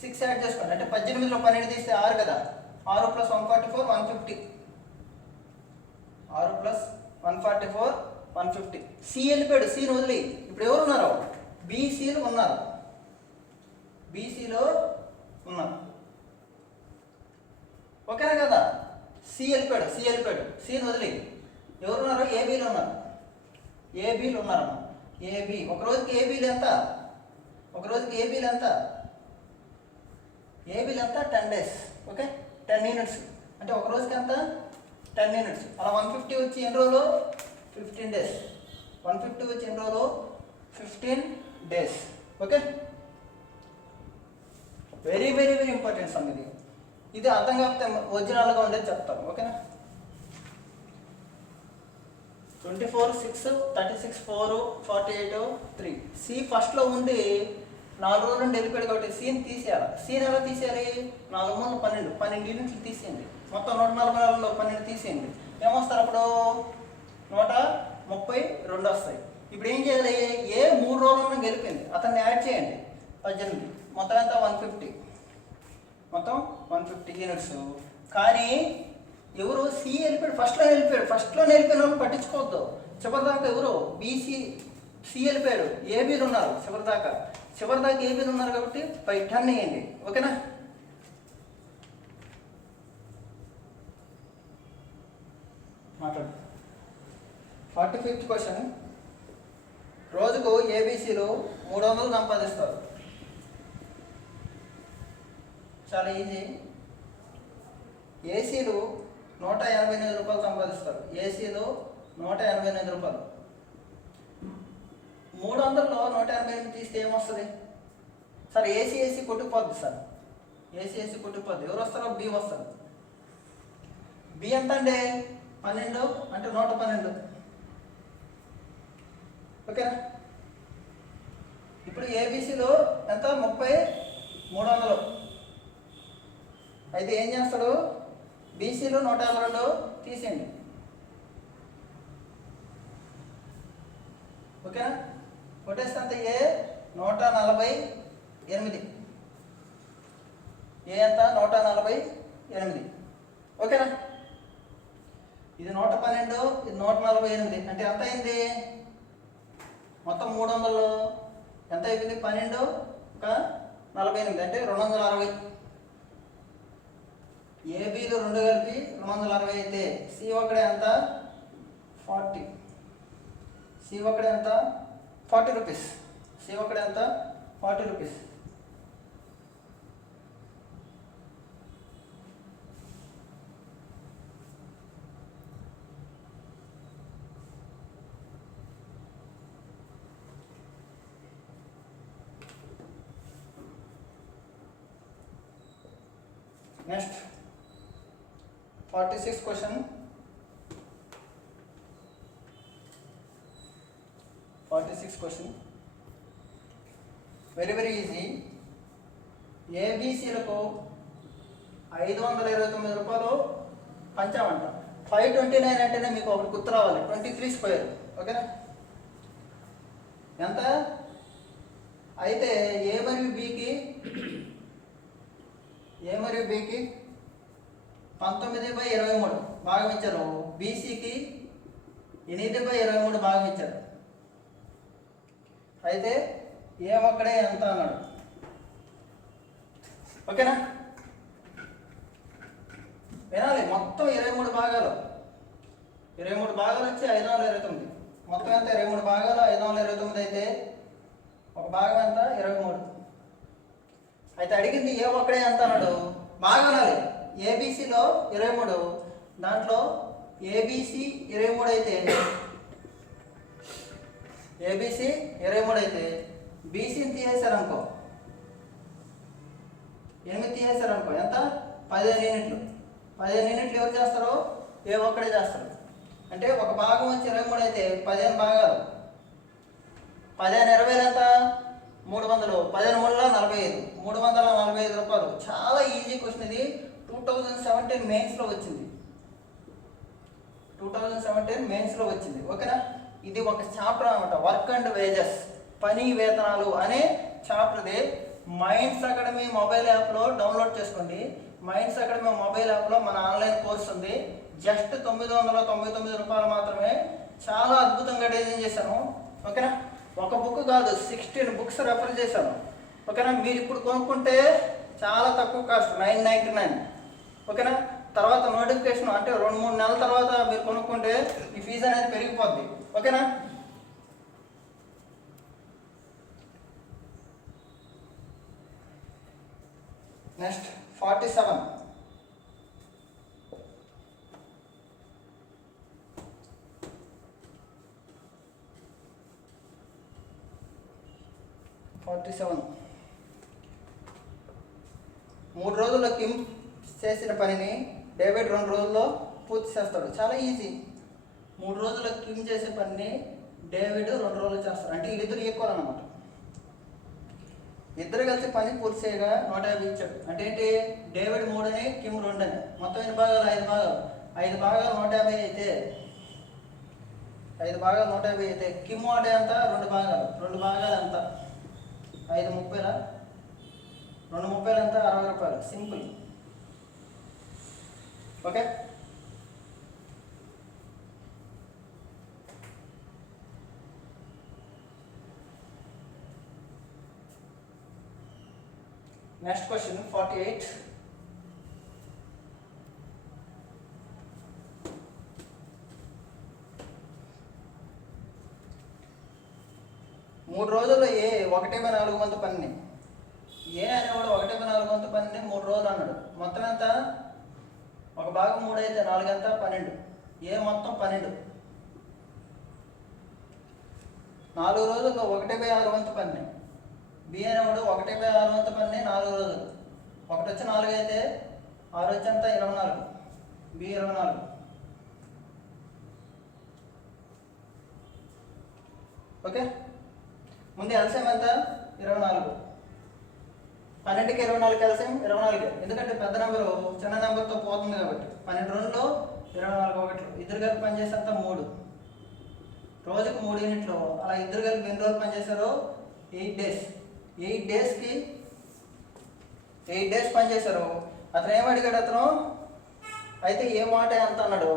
6 యాడ్ చేసుకోండి. అంటే 18లో 12 తీస్తే 6 కదా, 6 + 144 150. 6 + 144 150. సి వెళ్ళిపోయాడు. సిని వదిలి ఇప్పుడు ఎవరు ఉన్నారు, బీసీలో ఉన్నారు. ఓకేనా కదా? సి వెళ్ళిపోయాడు. సిని వదిలి ఎవరున్నారు, ఏబీలో ఉన్నారు. ఏబీ ఒక రోజుకి ఏబీలు ఎంత, 10 డేస్. Okay, 10 units. అంటే ఒక రోజుకి ఎంత 10 యూనిట్స్. అలా 150 వచ్చి ఎన్ని రోజులు, 15 డేస్. 150 వచ్చి ఎన్ని రోజులు, 15 డేస్. ఓకే, వెరీ ఇంపార్టెంట్ సంగతి ఇది. అర్థం కాకపోతే ఒరిజినల్గా ఉండేది చెప్తాం. ఓకేనా? 24 6 36 4 48 3. సి ఫస్ట్లో ఉండి 4 రోజుల నుండి వెళ్ళిపోయాడు కాబట్టి సీని తీసేయాలి. సీని ఎలా తీసేయాలి, 4 3 12 యూనిట్లు తీసేయండి. మొత్తం 144లో 12 తీసేయండి. ఏమొస్తారు అప్పుడు 132 వస్తాయి. ఇప్పుడు ఏం చేయాలి, 3 రోజుల నుండి వెళ్ళిపోయింది, అతన్ని యాడ్ చేయండి. 18. మొత్తం ఎంత 150 యూనిట్స్. కానీ ఎవరు సి వెళ్ళిపోయాడు, ఫస్ట్లో వెళ్ళిపోయిన వాళ్ళు పట్టించుకోవద్దు. చివరిదాకా ఎవరు బీసీ సి వెళ్ళిపోయాడు, ఏబీలు ఉన్నారు చివరిదాకా ఏబీలు ఉన్నారు కాబట్టి బై 10 వేయండి. ఓకేనా? మాట్లాడు. 45th question. రోజుకు ఏబీసీలు 300 సంపాదిస్తారు. చాలా ఈజీ. ఏసీలు 188 రూపాయలు సంపాదిస్తారు. ఏసీలు 188 రూపాయలు. 300లో 188 తీస్తే ఏమొస్తుంది సార్? ఏసీ కొట్టుకుపోద్ది సార్, ఏసీ కొట్టుకుపోద్ది. ఎవరు వస్తారో బి వస్తారు. బి ఎంత అండి? 12 అంటే 112. ఓకేనా? ఇప్పుడు ఏబీసీలో ఎంత? 30, 300. అయితే ఏం చేస్తాడు? బీసీలో 152 తీసేయండి. ఓకేనా? కొట్టేస్తే అంత ఏ 148. ఏ ఎంత? 148. ఓకేనా? ఇది 112, ఇది 148. అంటే ఎంత అయింది? మొత్తం 300లో ఎంత అయిపోయింది? 12 ఒక 48 అంటే 260. ఏబీలు 2 కలిపి 260 అయితే సి ఒకడే ఎంత? 40. సి ఒకడే ఎంత? 40 రూపీస్. సి ఒకడే ఎంత? 40 rupees. Next 46th question. 46th question very easy. ఏబీసీలకు 529 రూపాయలు పంచామంట. 529 అంటేనే మీకు ఒకటి గుర్తు రావాలి, 23 స్క్వేర్. ఓకేనా? ఎంత అయితే ఏ మరియు బికి 19/23 భాగం ఇచ్చారు. బీసీకి 8/23 భాగం ఇచ్చారు. అయితే ఏ ఒక్కడే ఎంత అన్నాడు. ఓకేనా? వినాలి. మొత్తం 23 భాగాలు. 23 భాగాలు వచ్చి 529. మొత్తం ఎంత? 23 భాగాలు 529 అయితే ఒక భాగం ఎంత? 23. అయితే అడిగింది ఏ ఒక్కడే ఎంత అన్నాడు. బాగా వినాలి. ఏబీసీలో 23, దాంట్లో ఏబీసీ 23 అయితే బీసీని తీసేశారనుకో, 8 తీసేశారనుకో ఎంత? 15 యూనిట్లు. 15 యూనిట్లు ఎవరు చేస్తారు? ఏ ఒక్కడే చేస్తారు. అంటే ఒక భాగం వచ్చి 23 అయితే 15 భాగాలు. 15 20 ఎంత? 300. 15 3 45. 345 రూపాయలు. చాలా ఈజీ క్వశ్చన్ ఇది. 2017 మెయిన్స్లో వచ్చింది. 2017 మెయిన్స్లో వచ్చింది. ఓకేనా? ఇది ఒక చాప్టర్ అనమాట. వర్క్ అండ్ వేజెస్, పని వేతనాలు అనే చాప్టర్ది. మైండ్స్ అకాడమీ మొబైల్ యాప్లో డౌన్లోడ్ చేసుకోండి. మైండ్స్ అకాడమీ మొబైల్ యాప్లో మన ఆన్లైన్ కోర్స్ ఉంది. జస్ట్ 999 రూపాయలు మాత్రమే. చాలా అద్భుతంగా డిజైన్ చేశాను. ఓకేనా? ఒక బుక్ కాదు, 16 బుక్స్ రెఫర్ చేశాను. ఓకేనా? మీరు ఇప్పుడు కొనుక్కుంటే చాలా తక్కువ కాస్ట్, 999. ఓకేనా? తర్వాత నోటిఫికేషన్ అంటే 2-3 నెలల తర్వాత మీరు కొనుక్కుంటే ఈ ఫీజు అనేది పెరిగిపోద్ది. ఓకేనా? నెక్స్ట్ 47. 3 రోజుల్లో కిమ్ చేసిన పనిని డేవిడ్ 2 రోజుల్లో పూర్తి చేస్తాడు. చాలా ఈజీ. 3 రోజుల్లో కిమ్ చేసే పనిని డేవిడ్ 2 రోజులు చేస్తాడు. అంటే వీళ్ళిద్దరు ఈక్వల్ అన్నమాట. ఇద్దరు కలిసి పని పూర్తి చేయగా 150 ఇచ్చాడు. అంటే ఏంటి? డేవిడ్ 3 అని, కిమ్ 2 అని. మొత్తం ఎన్ని భాగాలు? 5 భాగాలు. 5 భాగాలు 150 అయితే 5 భాగాలు 150 అయితే కిమ్ అంటే ఎంత? 2 భాగాలు. 2 భాగాలు ఎంత? 5 30. 2 30 ఎంత? 60 రూపాయలు. సింపుల్. ఓకే? Next question 48. మూడు రోజుల్లో ఏ 1/4 వంతు పని, ఏ అనేవాడు 1/4 వంతు పని 3 రోజులు అన్నాడు. మొత్తం ఎంత? ఒక భాగం 3 అయితే 4 ఎంత? 12. ఏ మొత్తం 12. 4 రోజుల్లో 1/6 వంతు పని. బి అనేవాడు 1/6 వంతు పని 4 రోజులు. 1 వచ్చి 4 అయితే 6 వచ్చి ఎంత? 24. బి 24. ఓకే, ముందు ఎల్సిఎం ఎంత? 24. 12కి 24 ఎల్సిఎం 24. ఎందుకంటే పెద్ద నెంబరు చిన్న నెంబర్తో పోతుంది కాబట్టి. 12 రోజుల్లో 24 ఒకట్లు. ఇద్దరు కలిపి పనిచేస్తే అంతా 3. రోజుకు 3 యూనిట్లు. అలా ఇద్దరు కలిపి ఎన్ని రోజులు పనిచేశారు? 8 డేస్. 8 డేస్కి 8 డేస్ పనిచేశారు. అతను ఏమడిగాడు? అతను అయితే ఏ మాట ఎంత అన్నాడు?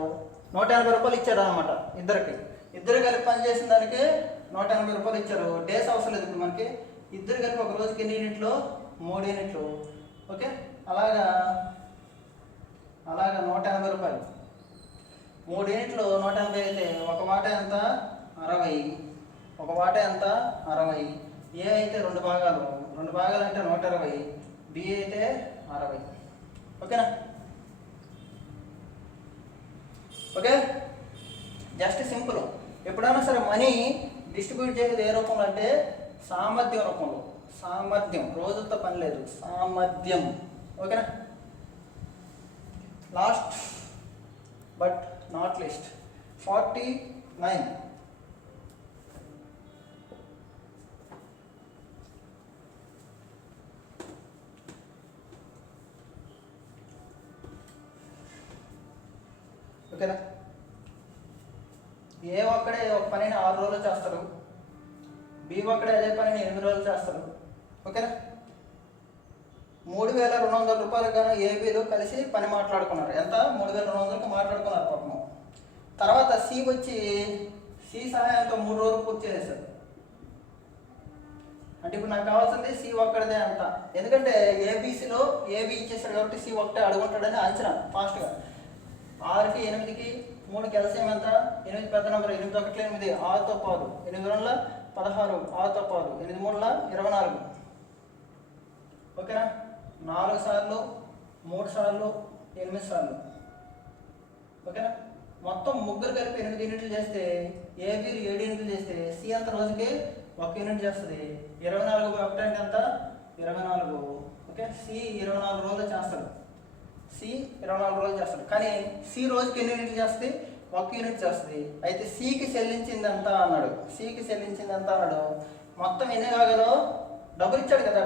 180 రూపాయలు ఇచ్చాడు అనమాట ఇద్దరికి. ఇద్దరు కలిపి పనిచేసిన దానికి 180 రూపాయలు ఇచ్చారు. డేస్ అవసరం లేదు ఇప్పుడు మనకి. ఇద్దరు కలిపి ఒక రోజుకి ఎన్ని యూనిట్లు? 3 యూనిట్లు. ఓకే, అలాగా 180 రూపాయలు. 3 యూనిట్లు 180 అయితే ఒక వాట ఎంత? 60. ఒక వాట ఎంత? 60. ఏ అయితే 2 భాగాలు. 2 భాగాలు అంటే 120. బి అయితే 60. ఓకేనా? Okay, just simple. ఎప్పుడైనా సరే మనీ డిస్ట్రిబ్యూట్ చేసేది ఏ రూపంలో అంటే సామర్థ్యం రూపంలో. సామర్థ్యం, రోజులతో పని లేదు, సామర్థ్యం. ఓకేనా? Last but not least 49. ఓకేనా? ఏ ఒక్కడే ఒక పనిని 6 రోజులు చేస్తారు. బి ఒక్కడే అదే పనిని 8 రోజులు చేస్తారు. ఓకేనా? 3200 రూపాయలు కానీ ఏబీలు కలిసి పని మాట్లాడుకున్నారు. ఎంత? 3200కి మాట్లాడుకున్నారు పాపం. తర్వాత సి వచ్చి సి సహాయంతో 3 రోజులు పూర్తి చేసేసారు. అంటే ఇప్పుడు నాకు కావాల్సింది సి ఒక్కడిదే అంత. ఎందుకంటే ఏబీసీలో ఏబీ ఇచ్చేసాడు కాబట్టి సి ఒక్కటే అడుగుంటాడని అంచనా ఫాస్ట్గా. 6కి 8కి 3కి ఎల్సిఎం ఎంత? 8 పెద్ద నెంబర్. 8 1 8 6తో పాదు. 8 2 16 6తో పాదు. 8 3 24. ఓకేనా? 4 సార్లు 3 సార్లు 8 సార్లు. ఓకేనా? మొత్తం ముగ్గురు కలిపి 8 యూనిట్లు చేస్తే ఏబీలు 7 యూనిట్లు చేస్తే సి అంత రోజుకి 1 యూనిట్ చేస్తుంది. 24 ఒకటి అంటే ఎంత? 24. ఓకే, సి 24 రోజులు చేస్తాడు. సి 24 రోజులు చేస్తాడు. కానీ సి రోజుకి ఎన్ని యూనిట్లు చేస్తుంది? 1 యూనిట్ చేస్తుంది. అయితే సికి చెల్లించింది ఎంత అన్నాడు. సికి చెల్లించింది ఎంత అన్నాడు. మొత్తం ఎన్ని కాగలో డబ్బులు ఇచ్చాడు కదా.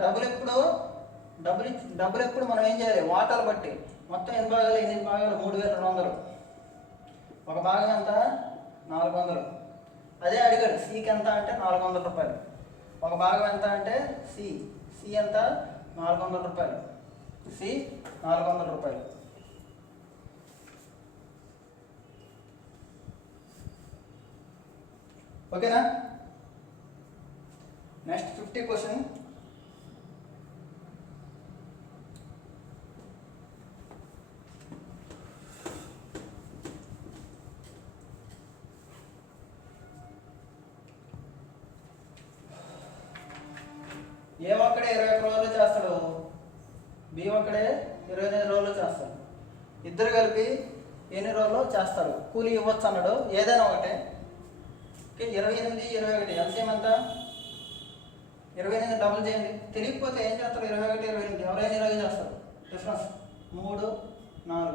డబ్బులు ఎప్పుడు మనం ఏం చేయాలి? వాటాలు బట్టి. మొత్తం ఎన్ని భాగాలు? 8 భాగాలు 3200. ఒక భాగం ఎంత? 400. అదే అడిగాడు. సికి ఎంత అంటే 400 రూపాయలు. ఒక భాగం ఎంత అంటే సి ఎంత? 400 రూపాయలు. సి 400 రూపాయలు. ఓకేనా? Next 50 question. ఏ ఒక్కడే 21 రోజులు చేస్తాడు. బి ఒక్కడే 28 రోజులు చేస్తాడు. ఇద్దరు కలిపి ఎన్ని రోజులు చేస్తారు? కూలీ ఇవ్వచ్చు అన్నాడు. ఏదైనా ఒకటే. ఓకే, 28 21 ఎల్సిఎం ఎంత? 28 డబుల్ చేయండి. తెలియకపోతే ఏం చేస్తారు? 21 28 ఎవరైనా ఇలాగే చేస్తారు. డిఫరెన్స్ 3 4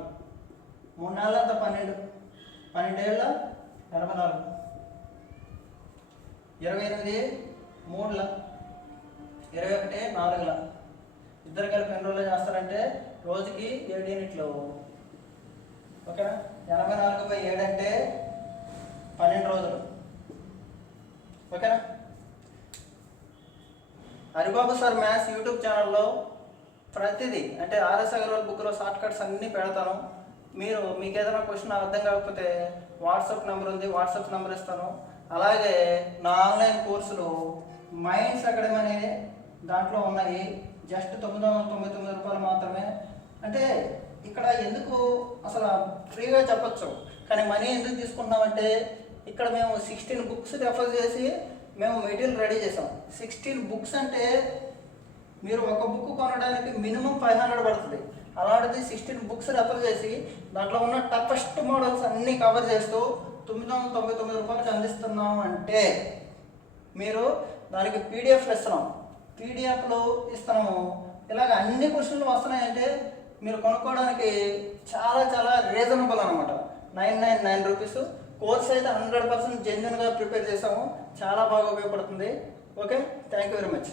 3 నెలలు అంత 12 12 ఏళ్ళ 84. 28 3ల 21 4ల. ఇద్దరు కలిపి ఎన్ని రోజులు చేస్తారంటే రోజుకి 7 యూనిట్లు. ఓకేనా? 84/7 అంటే 12 రోజులు. ఓకేనా? హరిబాబు సార్ మ్యాథ్స్ యూట్యూబ్ ఛానల్లో ప్రతిదీ అంటే ఆర్ఎస్ అగర్వాల్ బుక్లో షార్ట్ కట్స్ అన్నీ పెడతాను. మీకు ఏదైనా క్వశ్చన్ అర్థం కాకపోతే వాట్సాప్ నెంబర్ ఉంది, వాట్సాప్ నెంబర్ ఇస్తాను. అలాగే నా ఆన్లైన్ కోర్సులు మైండ్స్ అకాడమీ అనే దాంట్లో ఉన్నాయి. జస్ట్ 999 రూపాయలు మాత్రమే. అంటే ఇక్కడ ఎందుకు అసలు ఫ్రీగా చెప్పచ్చు, కానీ మనీ ఎందుకు తీసుకుంటున్నామంటే ఇక్కడ మేము 16 బుక్స్ రెఫర్ చేసి మేము మెటీరియల్ రెడీ చేసాం. 16 బుక్స్ అంటే మీరు ఒక బుక్ కొనడానికి మినిమం 500 పడుతుంది. అలాంటిది 16 బుక్స్ రెఫర్ చేసి దాంట్లో ఉన్న టఫెస్ట్ మోడల్స్ అన్నీ కవర్ చేస్తూ 999 రూపాయలకి అందిస్తున్నాం. అంటే మీరు దానికి పీడిఎఫ్ ఇస్తున్నాం, పీడిఎఫ్లో ఇస్తున్నాము. ఇలాగ అన్ని క్వశ్చన్లు వస్తున్నాయంటే మీరు కొనుక్కోవడానికి చాలా చాలా రీజనబుల్ అనమాట. 999 రూపీస్. కోర్స్ అయితే 100% జెన్యున్గా ప్రిపేర్ చేసాము, చాలా బాగా ఉపయోగపడుతుంది. Okay, thank you very much.